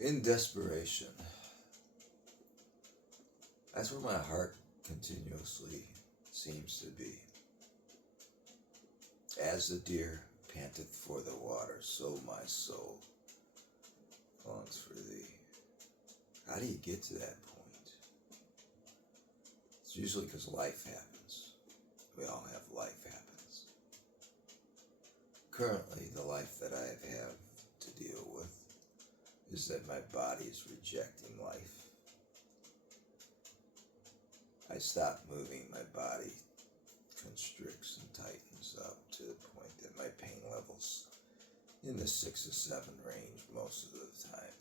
In desperation, that's where my heart continuously seems to be. As the deer panteth for the water, so my soul longs for thee. How do you get to that point? It's usually because life happens. We all have life happens. Currently, the life that I have to deal with is that my body is rejecting life. I stop moving, my body constricts and tightens up to the point that my pain levels in the 6 to 7 range most of the time.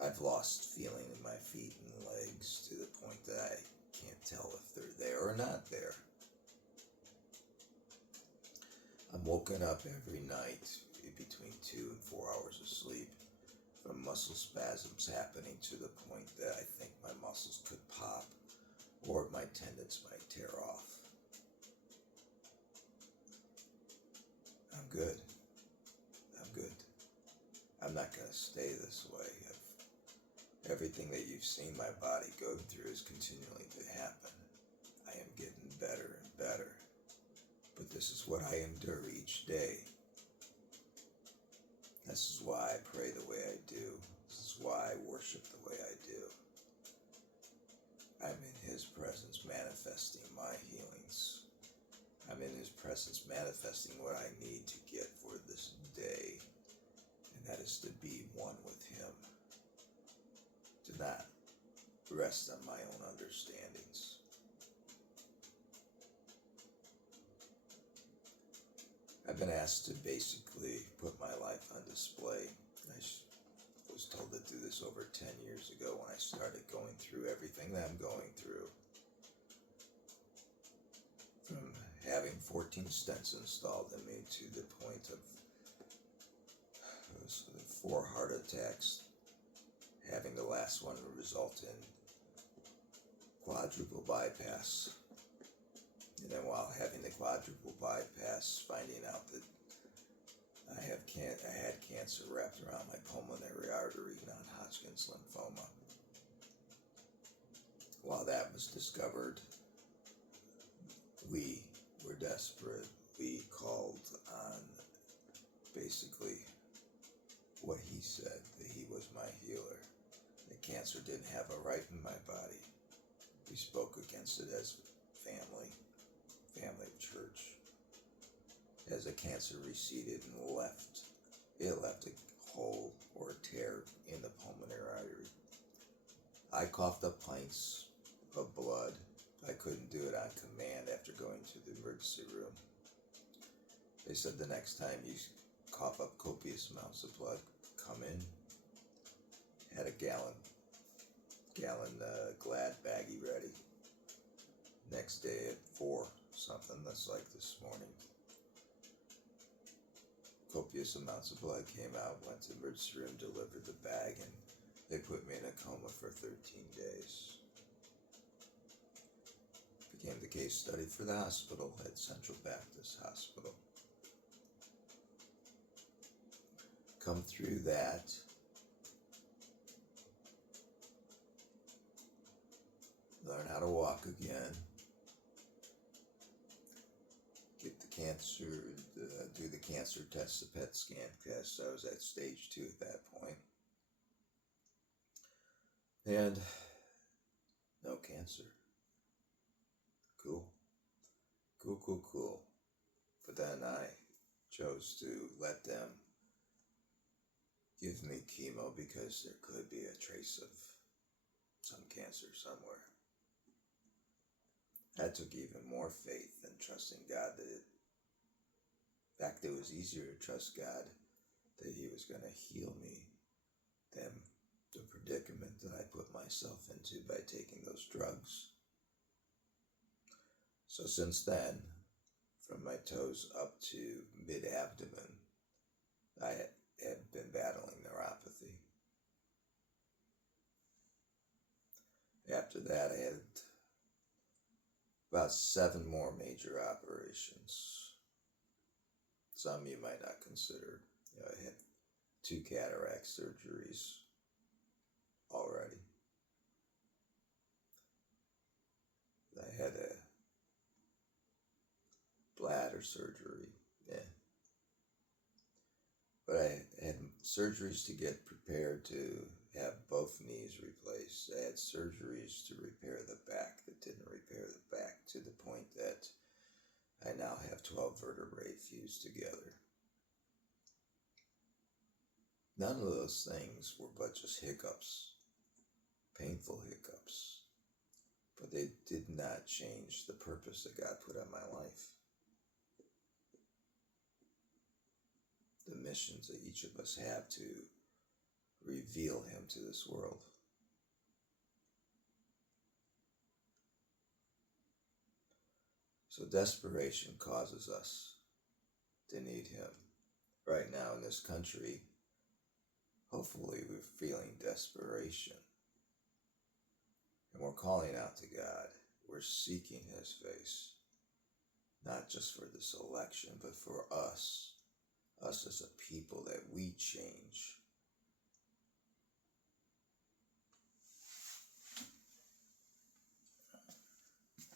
I've lost feeling in my feet and legs to the point that I can't tell if they're there or not there. I'm woken up every night between 2 and 4 hours of sleep from muscle spasms happening to the point that I think my muscles could pop or my tendons might tear off. I'm good. I'm good. I'm not going to stay this way. Everything that you've seen my body go through is continually to happen. I am getting better and better. But this is what I endure each day. This is why I pray the way I do. This is why I worship the way I do. I'm in His presence manifesting my healings. I'm in His presence manifesting what I need to get for this day. And that is to be one with Him. To not rest on my own understandings. I've been asked to basically put my life on display. I was told to do this over 10 years ago when I started going through everything that I'm going through. From having 14 stents installed in me to the point of 4 heart attacks, having the last one result in quadruple bypass. And then while having the quadruple bypass, finding out that I had cancer wrapped around my pulmonary artery, non-Hodgkin's lymphoma. While that was discovered, we were desperate. We called on basically what He said, that He was my healer. The cancer didn't have a right in my body. We spoke against it as family of church. As the cancer receded and it left a hole or a tear in the pulmonary artery. I coughed up pints of blood. I couldn't do it on command after going to the emergency room. They said the next time you cough up copious amounts of blood, come in. Had a gallon Glad baggie ready. Next day at 4 something, that's like this morning. Copious amounts of blood came out, went to the emergency room, delivered the bag, and they put me in a coma for 13 days. Became the case study for the hospital at Central Baptist Hospital. Come through that. Learn how to walk again. Get the cancer, do the cancer test, the PET scan test. I was at stage 2 at that point. And no cancer. Cool. But then I chose to let them give me chemo because there could be a trace of some cancer somewhere. That took even more faith than trusting God in fact, it was easier to trust God that He was going to heal me than the predicament that I put myself into by taking those drugs. So since then, from my toes up to mid-abdomen, I had been battling neuropathy. After that, I had about 7 more major operations. Some you might not consider. I had 2 cataract surgeries already. I had a bladder surgery, yeah. But I had surgeries to get prepared to have both knees replaced. I had surgeries to repair the back that didn't repair the back, to the point that I now have 12 vertebrae fused together. None of those things were but just hiccups, painful hiccups, but they did not change the purpose that God put on my life. The missions that each of us have to reveal Him to this world. So desperation causes us to need Him. Right now in this country, hopefully we're feeling desperation. And we're calling out to God. We're seeking His face. Not just for this election, but for us. Us as a people, that we change.